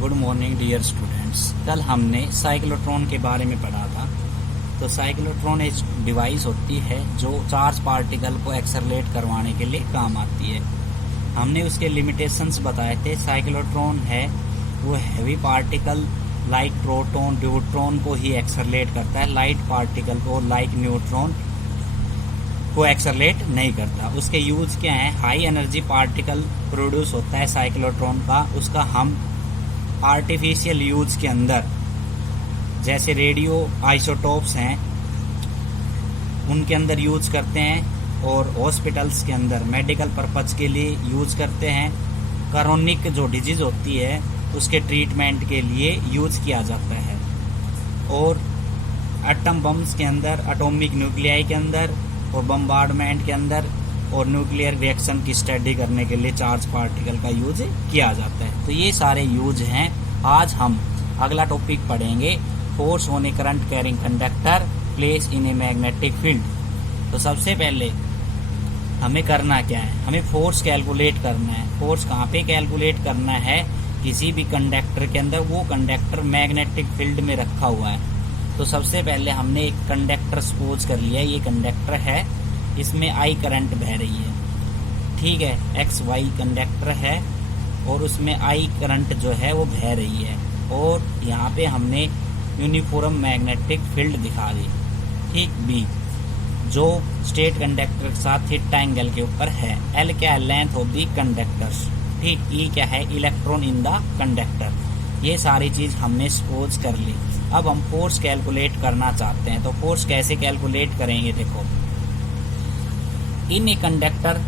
Good morning dear students. कल हमने cyclotron के बारे में पढ़ा था। तो साइक्लोट्रॉन एक डिवाइस होती है जो चार्ज पार्टिकल को एक्सेलरेट करवाने के लिए काम आती है। हमने उसके लिमिटेशंस बताए थे। साइक्लोट्रॉन है वो heavy particle like proton neutron को ही एक्सेलरेट करता है, लाइट पार्टिकल को लाइक न्यूट्रॉन को एक्सेलरेट नहीं करता। उसके यूज क्या है? हाई एनर्जी पार्टिकल प्रोड्यूस होता है साइक्लोट्रॉन का, उसका हम आर्टिफिशियल यूज के अंदर जैसे रेडियो आइसोटोप्स हैं उनके अंदर यूज करते हैं, और हॉस्पिटल्स के अंदर मेडिकल पर्पज के लिए यूज करते हैं। क्रोनिक जो डिजीज होती है उसके ट्रीटमेंट के लिए यूज किया जाता है। और एटम बम्स के अंदर, एटॉमिक न्यूक्लियाई के अंदर और बम्बार्डमेंट के अंदर और न्यूक्लियर रिएक्शन की स्टडी करने के लिए चार्ज पार्टिकल का यूज किया जाता है। तो ये सारे यूज हैं। आज हम अगला टॉपिक पढ़ेंगे, force on A current carrying conductor place in a magnetic field. तो सबसे पहले हमें करना क्या है? हमें फोर्स कैलकुलेट करना है। फोर्स कहाँ पे कैलकुलेट करना है? किसी भी कंडक्टर के अंदर। वो कंडक्टर मैग्नेटिक फील्ड में रखा हुआ है। तो सबसे पहले हमने एक कंडक्टर सपोज कर लिया, ये कंडक्टर है, इसमें आई करंट बह रही है, ठीक है। एक्स वाई कंडक्टर है और उसमें आई करंट जो है वो बह रही है, और यहाँ पे हमने यूनिफॉर्म मैग्नेटिक फील्ड दिखा दी, ठीक। बी जो स्टेट कंडक्टर के साथ थीटा एंगल के ऊपर है। एल क्या है? लेंथ ऑफ दी कंडक्टर्स, ठीक। ई क्या है? Electron in the conductor. ये सारी चीज हमने सपोज कर ली। अब हम फोर्स कैलकुलेट करना चाहते हैं। तो फोर्स कैसे कैलकुलेट करेंगे? देखो, in a conductor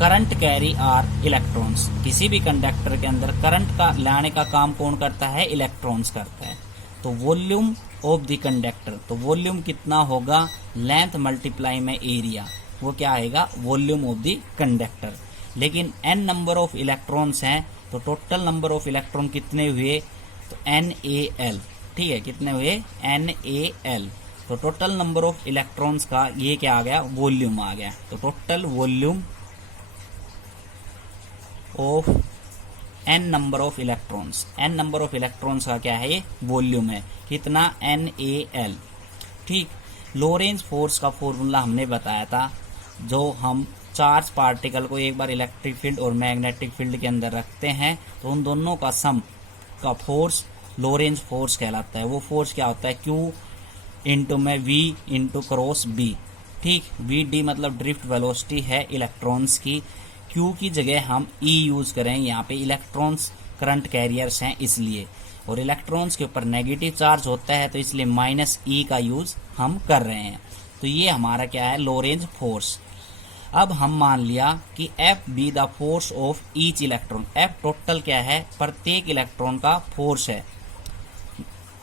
current carry are electrons. किसी भी कंडक्टर के अंदर करंट का लाने का काम कौन करता है? इलेक्ट्रॉन्स करता है। तो वॉल्यूम ऑफ द कंडक्टर, तो वॉल्यूम कितना होगा? लेंथ मल्टीप्लाई में एरिया, वो क्या आएगा? Volume of the conductor. लेकिन n नंबर ऑफ इलेक्ट्रॉन्स हैं, तो टोटल नंबर ऑफ इलेक्ट्रॉन कितने हुए? तो NaL, ठीक है। कितने हुए? NaL। तो टोटल नंबर ऑफ इलेक्ट्रॉन्स का ये क्या आ गया? वॉल्यूम आ गया। तो total volume of n number of electrons, n number of electrons का क्या है? ये वॉल्यूम है। कितना? NaL, ठीक। लोरेंज फोर्स का फॉर्मूला हमने बताया था। जो हम चार्ज पार्टिकल को एक बार इलेक्ट्रिक फील्ड और मैग्नेटिक फील्ड के अंदर रखते हैं तो उन दोनों का सम का फोर्स लोरेंज फोर्स कहलाता है। वो फोर्स क्या होता है? Q इंटू में V इंटू क्रॉस B, ठीक। VD मतलब ड्रिफ्ट वेलोसिटी है इलेक्ट्रॉन्स की। Q की जगह हम E यूज करेंगे। यहाँ पे इलेक्ट्रॉन्स करंट कैरियर्स हैं इसलिए, और इलेक्ट्रॉन्स के ऊपर नेगेटिव चार्ज होता है तो इसलिए -E का यूज हम कर रहे हैं। तो ये हमारा क्या है? Lorentz force. अब हम मान लिया कि F be the force of each electron. F total क्या है? प्रत्येक इलेक्ट्रॉन का फोर्स है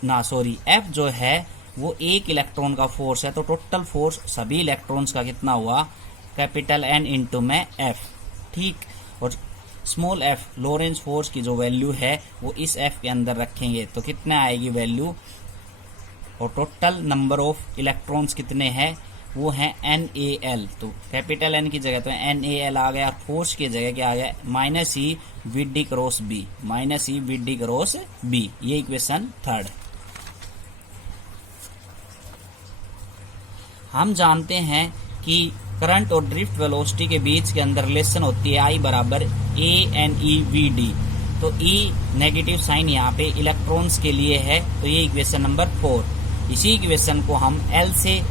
ना, सॉरी, F जो है वो एक इलेक्ट्रॉन का फोर्स है। तो टोटल फोर्स सभी इलेक्ट्रॉन्स का कितना हुआ? कैपिटल N इंटू में F, ठीक। और स्मॉल f लोरेंज फोर्स की जो वैल्यू है वो इस F के अंदर रखेंगे तो कितना आएगी वैल्यू? और टोटल नंबर ऑफ इलेक्ट्रॉन्स कितने हैं? वो है NaL। तो कैपिटल N की जगह तो NaL आ गया, फोर्स की जगह क्या आ गया? -E VD cross B, -E VD cross B। ये इक्वेशन थर्ड। हम जानते हैं कि करंट और ड्रिफ्ट वेलोसिटी के बीच के अंदर रिलेशन होती है I बराबर ANEVD। तो E नेगेटिव साइन यहाँ पे इलेक्ट्रॉन्स के लिए है, तो ये इक्वेशन नंबर 4। इसी इक्वेशन को हम L से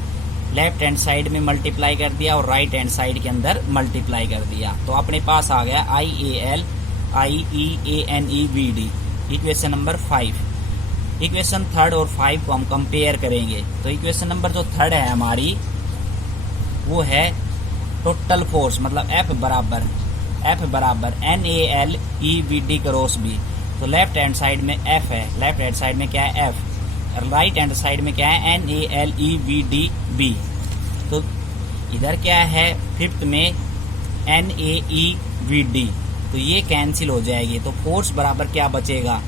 लेफ्ट हैंड साइड में मल्टीप्लाई कर दिया और राइट हैंड साइड के अंदर मल्टीप्लाई कर दिया, तो अपने पास आ गया IAL IEANEVD, equation number 5। Equation third और 5 को हम कंपेयर करेंगे। तो इक्वेशन नंबर जो थर्ड है हमारी वो है टोटल फोर्स, मतलब F बराबर NaL EVD क्रॉस B। तो लेफ्ट हैंड साइड में F है, लेफ्ट हैंड साइड में क्या है? F। राइट हैंड साइड में क्या है? NaL EVD B। तो इधर क्या है? फिफ्थ में NaEVD, तो ये कैंसिल हो जाएगी। तो फोर्स बराबर क्या बचेगा?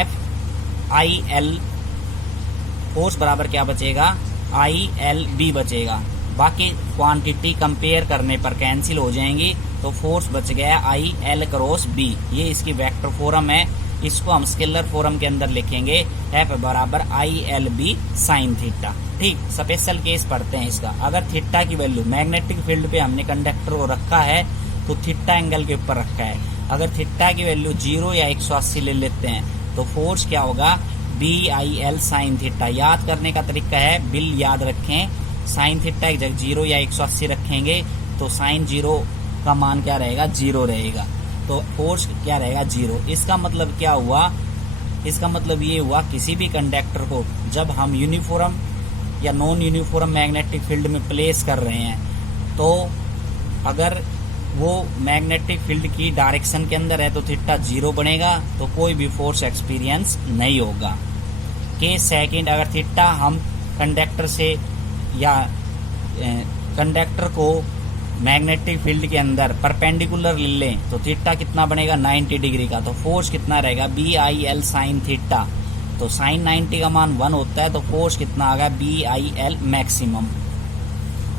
FIL। फोर्स बराबर क्या बचेगा? ILB बचेगा। बाकी क्वांटिटी कंपेयर करने पर कैंसिल हो जाएंगी, तो फोर्स बच गया IL क्रॉस B। ये इसकी वेक्टर फॉर्म है। इसको हम स्केलर फॉर्म के अंदर लिखेंगे F बराबर ILB साइन थीटा। ठीक, स्पेशल केस पढ़ते हैं इसका। अगर थीटा की वैल्यू मैग्नेटिक फील्ड पे हमने कंडक्टर को रखा है तो थीटा एंगल के ऊपर रखा है। अगर थीटा की वैल्यू 0 या 180 ले लेते हैं तो फोर्स क्या होगा, BIL साइन थीटा। याद करने का तरीका है, बिल याद रखें, साइन थीटा की जगह 0 या 180 रखेंगे तो साइन 0 का मान क्या रहेगा, 0 रहेगा, तो फोर्स क्या रहेगा, 0। इसका मतलब क्या हुआ, इसका मतलब ये हुआ किसी भी कंडक्टर को जब हम यूनिफॉर्म या नॉन यूनिफॉर्म मैग्नेटिक फील्ड में प्लेस कर रहे हैं तो अगर वो मैग्नेटिक फील्ड की डायरेक्शन के अंदर है तो थीटा 0 बनेगा, तो कोई भी फोर्स एक्सपीरियंस नहीं होगा। केस सेकंड, अगर थीटा हम कंडक्टर से या कंडक्टर को मैग्नेटिक फील्ड के अंदर परपेंडिकुलर ले लें तो थीटा कितना बनेगा, 90 डिग्री का, तो फोर्स कितना रहेगा, BIL साइन थीटा। तो साइन 90 का मान 1 होता है तो फोर्स कितना आ गया, BIL मैक्सिमम।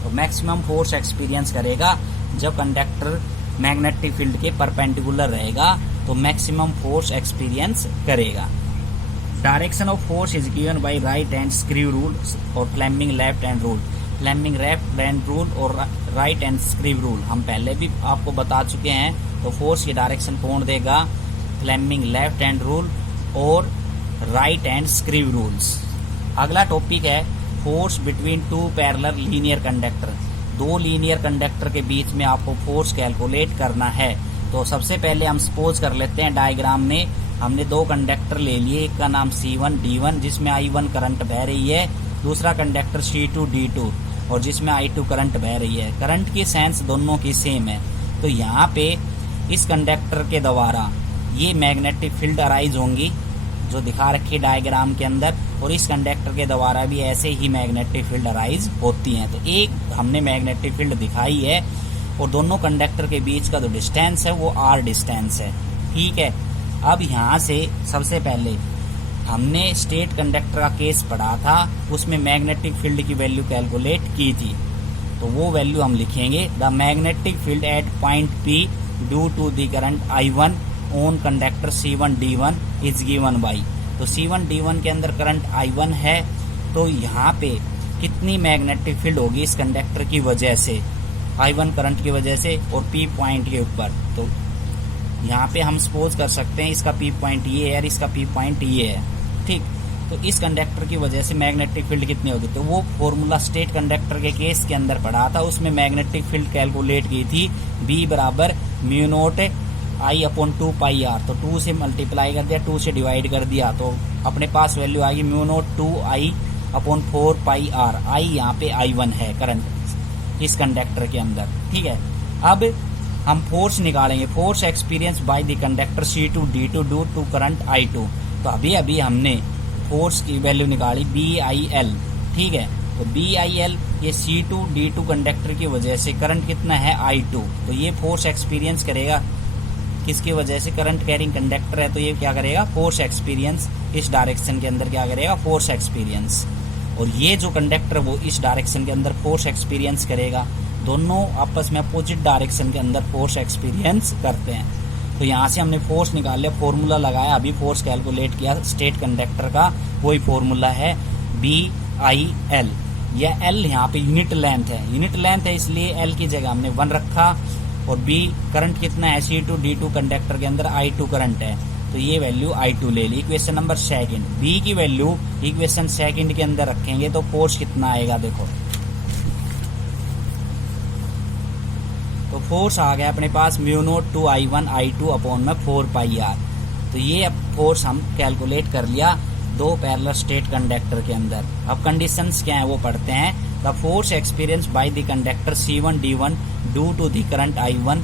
तो मैक्सिमम फोर्स एक्सपीरियंस करेगा जब कंडक्टर मैग्नेटिक फील्ड के परपेंडिकुलर रहेगा तो मैक्सिमम फोर्स एक्सपीरियंस करेगा। Direction of force is given by right hand screw rule और Fleming left hand rule. Fleming left hand rule और राइट हैंड स्क्रू रूल हम पहले भी आपको बता चुके हैं। तो फोर्स की डायरेक्शन कौन देगा, फ्लेमिंग लेफ्ट हैंड रूल और राइट हैंड स्क्रू रूल्स। अगला टॉपिक है force between two parallel linear conductor. दो लीनियर कंडक्टर के बीच में आपको फोर्स कैलकुलेट करना है। तो सबसे पहले हम सपोज कर लेते हैं, डायग्राम में हमने दो कंडक्टर ले लिए, एक का नाम C1 D1 जिसमें I1 करंट बह रही है, दूसरा कंडक्टर C2 D2 और जिसमें I2 करंट बह रही है। करंट की सेंस दोनों की सेम है। तो यहाँ पे इस कंडक्टर के द्वारा ये मैग्नेटिक फील्ड अराइज होंगी जो दिखा रखी है डायग्राम के अंदर, और इस कंडक्टर के द्वारा भी ऐसे ही मैग्नेटिक फील्ड अराइज होती हैं। तो एक हमने मैग्नेटिक फील्ड दिखाई है और दोनों कंडक्टर के बीच का जो डिस्टेंस है वो R डिस्टेंस है। ठीक है, अब यहाँ से सबसे पहले हमने स्टेट कंडक्टर का केस पढ़ा था, उसमें मैग्नेटिक फील्ड की वैल्यू कैलकुलेट की थी। तो वो वैल्यू हम लिखेंगे, the magnetic field at point P due to the current I1 on conductor C1 D1 is given by. तो C1 D1 के अंदर करंट I1 है, तो यहाँ पे कितनी मैग्नेटिक फील्ड होगी इस कंडक्टर की वजह से, I1 करंट की वजह से और P पॉइंट के ऊपर। तो यहाँ पे हम सपोज कर सकते हैं इसका P पॉइंट ये है और इसका P पॉइंट ये है। ठीक, तो इस कंडक्टर की वजह से मैग्नेटिक फील्ड कितनी होगी, तो वो फॉर्मूला स्टेट कंडक्टर के केस के अंदर पढ़ा था, उसमें मैग्नेटिक फील्ड कैलकुलेट की थी, B बराबर mu naught I upon 2 pi R। तो 2 से मल्टीप्लाई कर दिया, 2 से डिवाइड कर दिया, तो अपने पास वैल्यू आएगी mu naught 2I upon 4 pi R। I यहाँ पे I1 है करंट इस कंडक्टर के अंदर। ठीक है, अब हम फोर्स निकालेंगे, force experience by the conductor C2 D2 due to current I2। तो अभी अभी हमने फोर्स की वैल्यू निकाली BIL। ठीक है, तो BIL ये C2 D2 कंडक्टर की वजह से करंट कितना है I2। तो ये फोर्स एक्सपीरियंस करेगा किसकी वजह से, करंट कैरिंग कंडक्टर है, तो ये क्या करेगा, फोर्स एक्सपीरियंस इस डायरेक्शन के अंदर क्या करेगा, फोर्स एक्सपीरियंस। और ये जो कंडक्टर वो इस डायरेक्शन के अंदर फोर्स एक्सपीरियंस करेगा। दोनों आपस में अपोजिट डायरेक्शन के अंदर फोर्स एक्सपीरियंस करते हैं। तो यहाँ से हमने फोर्स निकाल लिया, फॉर्मूला लगाया, अभी फोर्स कैलकुलेट किया स्टेट कंडक्टर का, वही फॉर्मूला है BIL। यह L यहाँ पे यूनिट लेंथ है, यूनिट लेंथ है इसलिए L की जगह हमने 1 रखा। और B करंट कितना है, C2 D2 कंडक्टर के अंदर I2 करंट है, तो ये वैल्यू I2 ले ली। इक्वेशन नंबर सेकंड, B की वैल्यू इक्वेशन सेकंड के अंदर रखेंगे तो फोर्स कितना आएगा, देखो तो फोर्स आ गया अपने पास mu naught 2I1 I2 upon में 4 पाई R। तो ये अब फोर्स हम कैलकुलेट कर लिया दो पैरेलल स्टेट कंडक्टर के अंदर। अब कंडीशंस क्या है वो पढ़ते हैं। The force experience by the conductor C1 D1 due to the current I1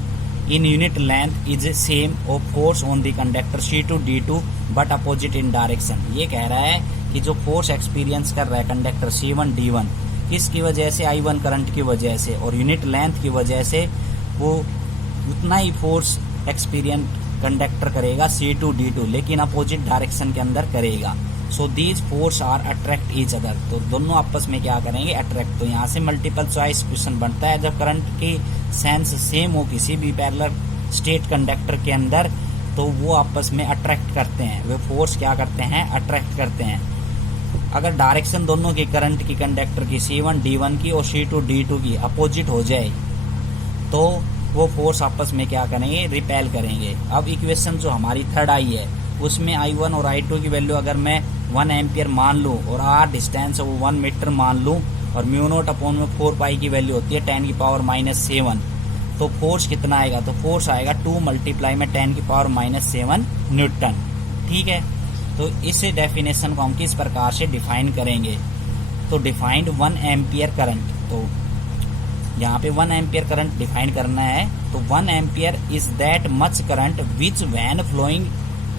in unit length is same of force on the conductor C2 D2 but opposite in direction. ये कह रहा है कि जो फोर्स एक्सपीरियंस कर रहा है conductor C1 D1 किसकी वजह से, I1 करंट की वजह से, और यूनिट लेंथ की वजह से वो उतना ही फोर्स एक्सपीरियंस कंडक्टर करेगा C2 D2, लेकिन अपोजिट डायरेक्शन के अंदर करेगा। So these force are attract each other. तो दोनों आपस में क्या करेंगे, अट्रैक्ट। तो यहाँ से मल्टीपल चॉइस क्वेश्चन बनता है, जब करंट की सेंस सेम हो किसी भी पैरेलल स्टेट कंडक्टर के अंदर तो वो आपस में अट्रैक्ट करते हैं, वे फोर्स क्या करते हैं, अट्रैक्ट करते हैं। अगर डायरेक्शन दोनों की करंट की कंडक्टर की C1 D1 की और C2 D2 की अपोजिट हो जाए तो वो फोर्स आपस में क्या करेंगे, रिपेल करेंगे। अब इक्वेशन जो हमारी थर्ड आई है उसमें I1 और I2 की वैल्यू अगर मैं 1 एम्पियर मान लूँ और r डिस्टेंस वो 1 मीटर मान लूँ और μ0 अपॉन में 4 पाई की वैल्यू होती है 10⁻⁻⁷, तो फोर्स कितना आएगा, तो फोर्स आएगा 2 मल्टीप्लाई में 10⁻⁷ न्यूटन। ठीक है, तो इस डेफिनेशन को हम किस प्रकार से डिफाइन करेंगे, तो डिफाइंड 1 एम्पियर करंट, तो यहाँ पे 1 एम्पियर करंट डिफाइन करना है। तो 1 ampere is that much current which when flowing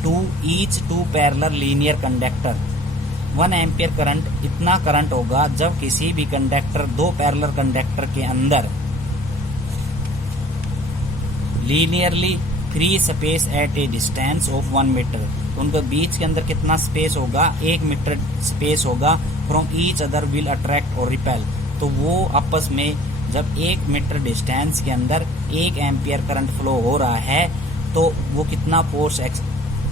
to each two parallel linear conductor. 1 ampere current इतना करंट होगा जब किसी भी कंडक्टर, दो पैरेलल कंडक्टर के अंदर linearly free space at a distance of 1 metre, तो उनके बीच के अंदर कितना स्पेस होगा, 1 मीटर स्पेस होगा, from each other will attract और रिपेल। तो वो आपस में जब 1 मीटर डिस्टेंस के अंदर 1 एम्पियर करंट फ्लो हो रहा है तो वो कितना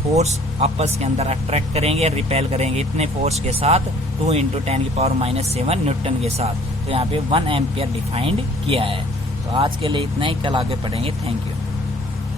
फोर्स आपस के अंदर अट्रैक्ट करेंगे, रिपेल करेंगे, इतने फोर्स के साथ 2 × 10⁻⁷ न्यूटन के साथ। तो यहाँ पे 1 एम्पियर डिफाइंड किया है। तो आज के लिए इतना ही, कल आगे पढ़ेंगे। Thank you.